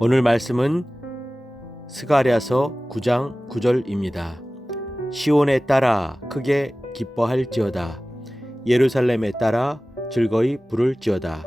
오늘 말씀은 스가랴서 9장 9절입니다. 시온에 따라 크게 기뻐할지어다. 예루살렘에 따라 즐거이 부를지어다.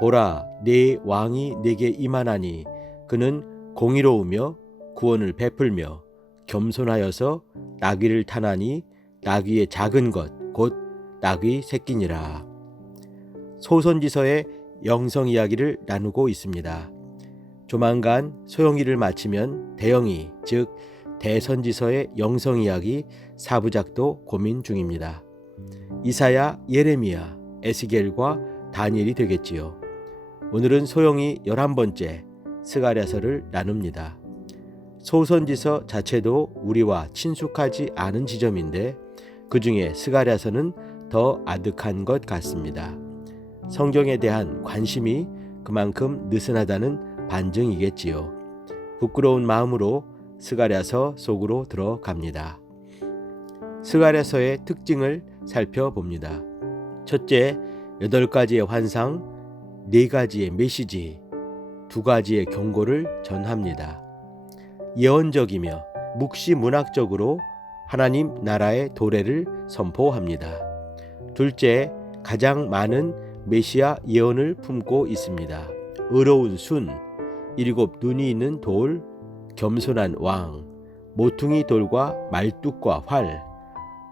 보라, 네 왕이 내게 임하나니 그는 공의로우며 구원을 베풀며 겸손하여서 나귀를 타나니 나귀의 작은 것 곧 나귀 새끼니라. 소선지서의 영성 이야기를 나누고 있습니다. 조만간 소영이를 마치면 대영이 즉 대선지서의 영성 이야기 사부작도 고민 중입니다. 이사야, 예레미야, 에스겔과 다니엘이 되겠지요. 오늘은 소영이 11번째 스가랴서를 나눕니다. 소선지서 자체도 우리와 친숙하지 않은 지점인데 그 중에 스가랴서는 더 아득한 것 같습니다. 성경에 대한 관심이 그만큼 느슨하다는 반증이겠지요. 부끄러운 마음으로 스가랴서 속으로 들어갑니다. 스가랴서의 특징을 살펴봅니다. 첫째, 여덟 가지의 환상, 네 가지의 메시지, 두 가지의 경고를 전합니다. 예언적이며 묵시 문학적으로 하나님 나라의 도래를 선포합니다. 둘째, 가장 많은 메시아 예언을 품고 있습니다. 의로운 순, 일곱 눈이 있는 돌, 겸손한 왕, 모퉁이 돌과 말뚝과 활,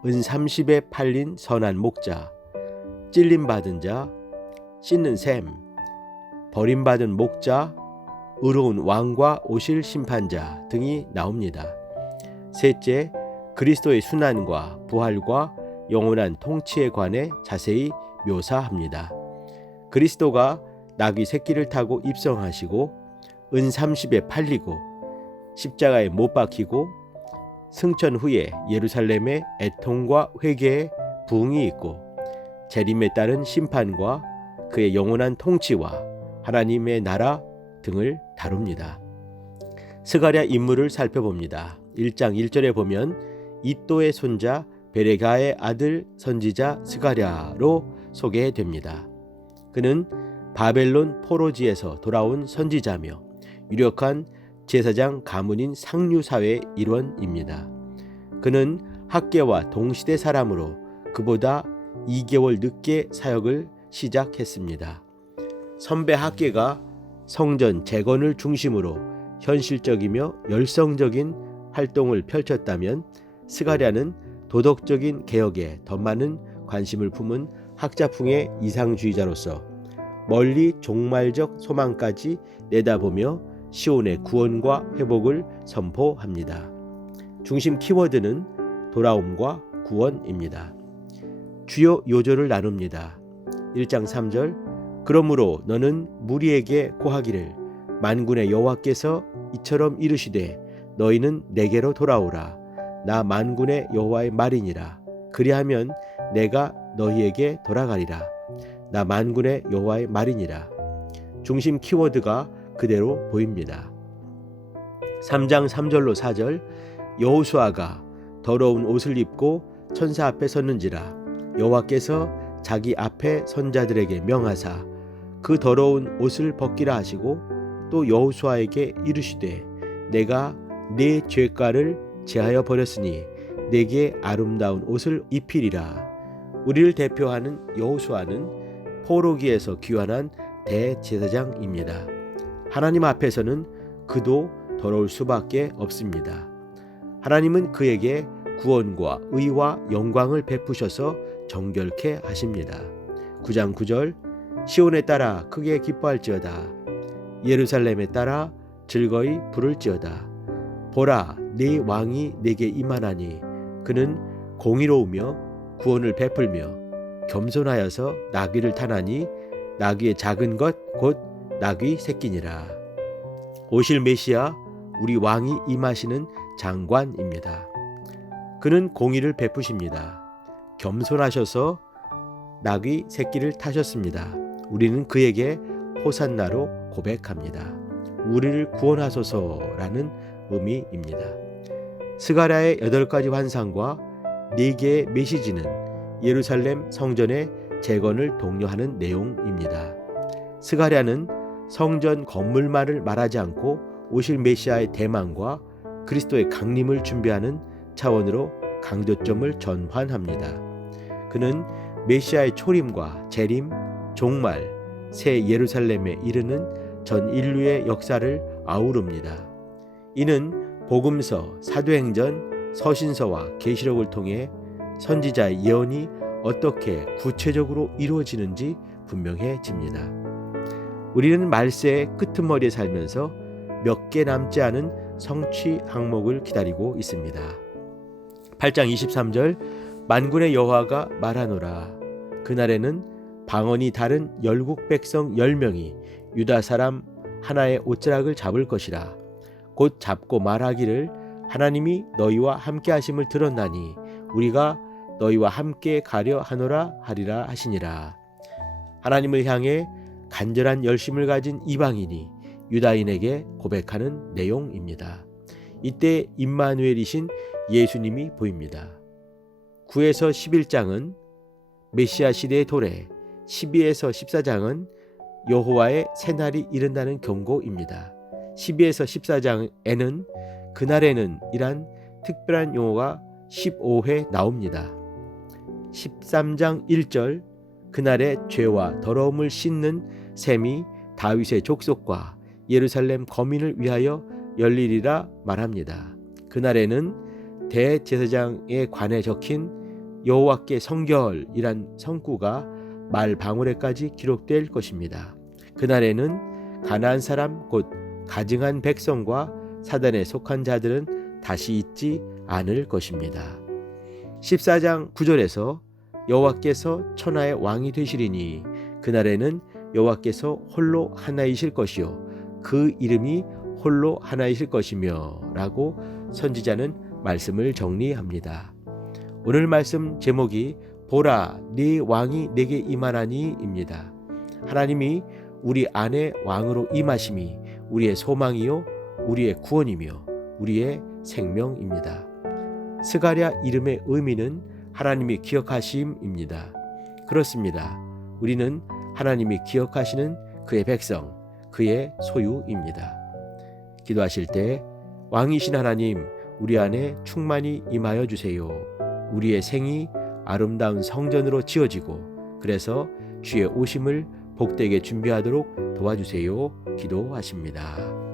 은 30에 팔린 선한 목자, 찔림 받은 자, 씻는 샘, 버림받은 목자, 의로운 왕과 오실 심판자 등이 나옵니다. 셋째, 그리스도의 순환과 부활과 영원한 통치에 관해 자세히 묘사합니다. 그리스도가 나귀 새끼를 타고 입성하시고 은 30에 팔리고 십자가에 못 박히고 승천 후에 예루살렘의 애통과 회개의 부흥이 있고 재림에 따른 심판과 그의 영원한 통치와 하나님의 나라 등을 다룹니다. 스가랴 인물을 살펴봅니다. 1장 1절에 보면 이또의 손자 베레가의 아들 선지자 스가랴로 소개됩니다. 그는 바벨론 포로지에서 돌아온 선지자며 유력한 제사장 가문인 상류사회 일원입니다. 그는 학계와 동시대 사람으로 그보다 2개월 늦게 사역을 시작했습니다. 선배 학계가 성전 재건을 중심으로 현실적이며 열성적인 활동을 펼쳤다면 스가랴는 도덕적인 개혁에 더 많은 관심을 품은 학자풍의 이상주의자로서 멀리 종말적 소망까지 내다보며 시온의 구원과 회복을 선포합니다. 중심 키워드는 돌아옴과 구원입니다. 주요 요절을 나눕니다. 1장 3절 그러므로 너는 무리에게 고하기를 만군의 여호와께서 이처럼 이르시되 너희는 내게로 돌아오라 나 만군의 여호와의 말이니라 그리하면 내가 너희에게 돌아가리라 나 만군의 여호와의 말이니라 중심 키워드가 그대로 보입니다. 3장 3절로 4절 여호수아가 더러운 옷을 입고 천사 앞에 섰는지라 여호와께서 자기 앞에 선자들에게 명하사 그 더러운 옷을 벗기라 하시고 또 여호수아에게 이르시되 내가 네 죄가를 제하여 버렸으니 내게 아름다운 옷을 입히리라. 우리를 대표하는 여호수아는 포로기에서 귀환한 대제사장입니다. 하나님 앞에서는 그도 더러울 수밖에 없습니다. 하나님은 그에게 구원과 의와 영광을 베푸셔서 정결케 하십니다. 9장 9절 시온에 따라 크게 기뻐할지어다 예루살렘에 따라 즐거이 부를지어다 보라 네 왕이 내게 임하나니 그는 공의로우며 구원을 베풀며 겸손하여서 나귀를 타나니 나귀의 작은 것 곧 나귀 새끼니라 오실 메시아 우리 왕이 임하시는 장관입니다. 그는 공의를 베푸십니다. 겸손하셔서 나귀 새끼를 타셨습니다. 우리는 그에게 호산나로 고백합니다. 우리를 구원하소서라는 의미입니다. 스가랴의 여덟 가지 환상과 네 개의 메시지는 예루살렘 성전의 재건을 독려하는 내용입니다. 스가랴는 성전 건물만을 말하지 않고 오실 메시아의 대망과 그리스도의 강림을 준비하는 차원으로 강조점을 전환합니다. 그는 메시아의 초림과 재림, 종말, 새 예루살렘에 이르는 전 인류의 역사를 아우릅니다. 이는 복음서, 사도행전, 서신서와 계시록을 통해 선지자의 예언이 어떻게 구체적으로 이루어지는지 분명해집니다. 우리는 말세의 끄트머리에 살면서 몇 개 남지 않은 성취 항목을 기다리고 있습니다. 8장 23절 만군의 여호와가 말하노라. 그날에는 방언이 다른 열국 백성 열명이 유다 사람 하나의 옷자락을 잡을 것이라. 곧 잡고 말하기를 하나님이 너희와 함께 하심을 들었나니 우리가 너희와 함께 가려 하노라 하리라 하시니라. 하나님을 향해 간절한 열심을 가진 이방인이 유다인에게 고백하는 내용입니다. 이때 임마누엘이신 예수님이 보입니다. 9에서 11장은 메시아 시대의 도래, 12에서 14장은 여호와의 새날이 이른다는 경고입니다. 12에서 14장에는 그날에는 이란 특별한 용어가 15회 나옵니다. 13장 1절 그날의 죄와 더러움을 씻는 셈이 다윗의 족속과 예루살렘 거민을 위하여 열리리라 말합니다. 그날에는 대제사장의 관에 적힌 여호와께 성결이란 성구가 말 방울에까지 기록될 것입니다. 그날에는 가나안 사람 곧 가증한 백성과 사단에 속한 자들은 다시 있지 않을 것입니다. 14장 9절에서 여호와께서 천하의 왕이 되시리니 그날에는 여호와께서 홀로 하나이실 것이요 그 이름이 홀로 하나이실 것이며라고 선지자는 말씀을 정리합니다. 오늘 말씀 제목이 보라 네 왕이 내게 임하나니입니다. 하나님이 우리 안에 왕으로 임하심이 우리의 소망이요 우리의 구원이며 우리의 생명입니다. 스가랴 이름의 의미는 하나님이 기억하심입니다. 그렇습니다. 우리는 하나님이 기억하시는 그의 백성, 그의 소유입니다. 기도하실 때 왕이신 하나님 우리 안에 충만히 임하여 주세요. 우리의 생이 아름다운 성전으로 지어지고 그래서 주의 오심을 복되게 준비하도록 도와주세요. 기도하십니다.